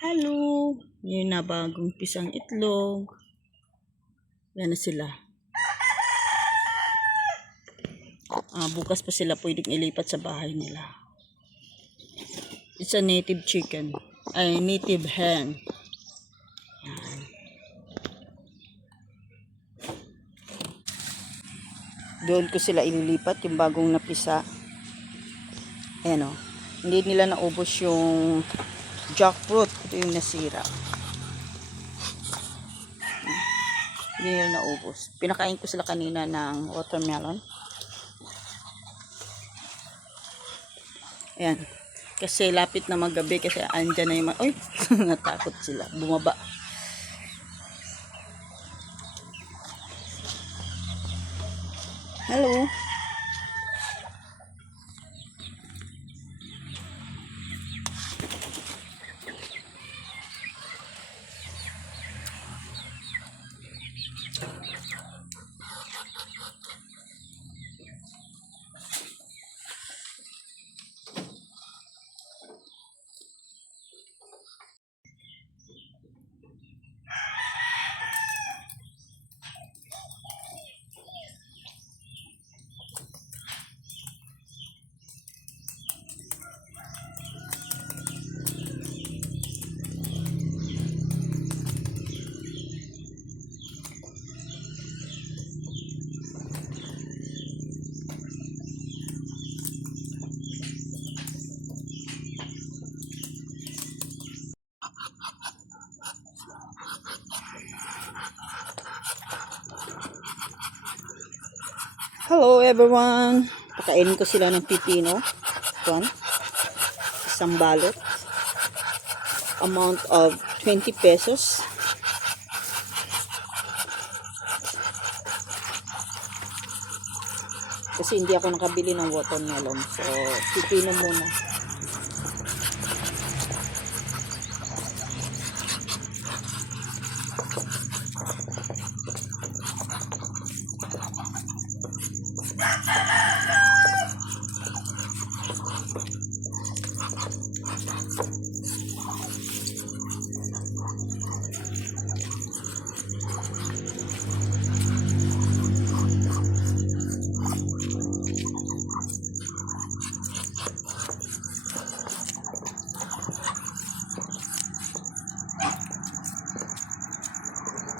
Hello! Ngayon na bagong pisang itlog. Yan na sila. Bukas pa sila pwedeng ilipat sa bahay nila. It's a native chicken. Ay, native hen. Yan. Doon ko sila ililipat, yung bagong napisa. Ayan o. Hindi nila naubos yung jackfruit. Ito yung nasira. Hindi nila naubos. Pinakain ko sila kanina ng watermelon. Ayan. Kasi lapit na maggabi kasi andyan na yung uy, natakot sila. Bumaba. Hello. Hello everyone. Pakainin ko sila ng pipino. Ito. Isang balot. Amount of 20 pesos. Kasi hindi ako nakabili ng watermelon. So, pipino muna.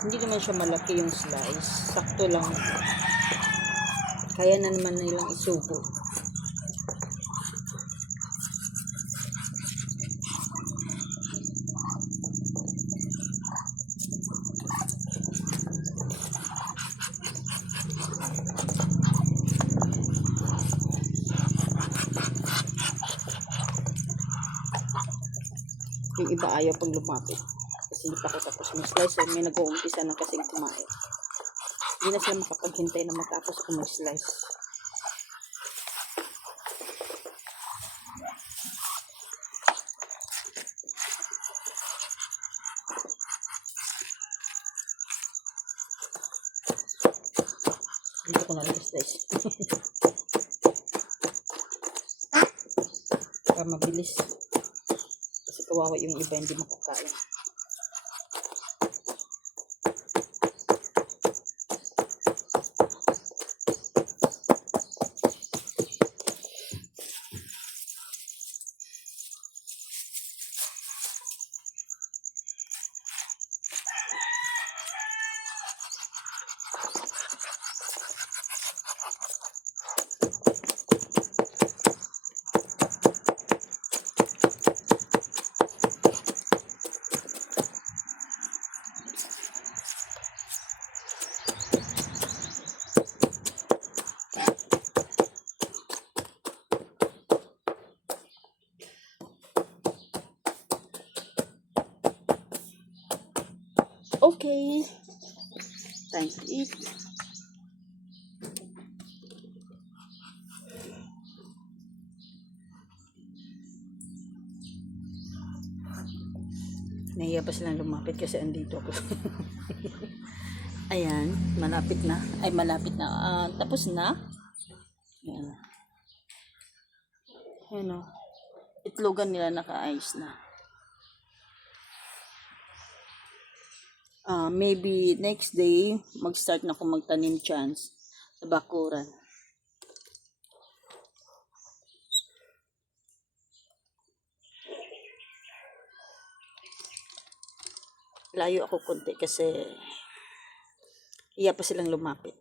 Hindi naman siya malaki yung slice. Sakto lang. Kaya na naman nilang isubo. Yung iba ayaw pag lumapit. Kasi hindi pa ako tapos mag-slice. So may nag-uumpisa na kasing kumain. Hindi na sila makapaghintay na matapos ako mag-slice. Dito ko na lang slice. Para mabilis. Kasi kawawa yung iba hindi makakain. Okay, time to eat. Nahiya pa silang lumapit kasi andito ako. Ayan, malapit na. Ay, malapit na. Tapos na. Ayan. Ayan o. Itlogan nila naka-ayos na. maybe next day, mag-start na ako magtanim dyan sa bakuran. Layo ako konti kasi iya pa silang lumapit.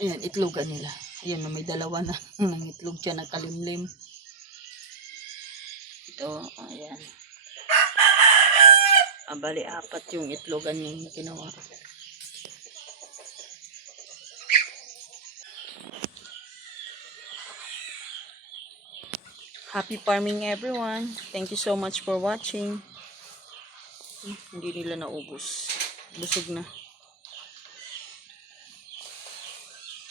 Ayan, itlogan nila. Ayan, may dalawa na ng itlog dyan na kalimlim. Ito, ayan. Bali, 4 yung itlogan yung ginawa. Happy farming everyone. Thank you so much for watching. Hindi nila naubos. Busog na.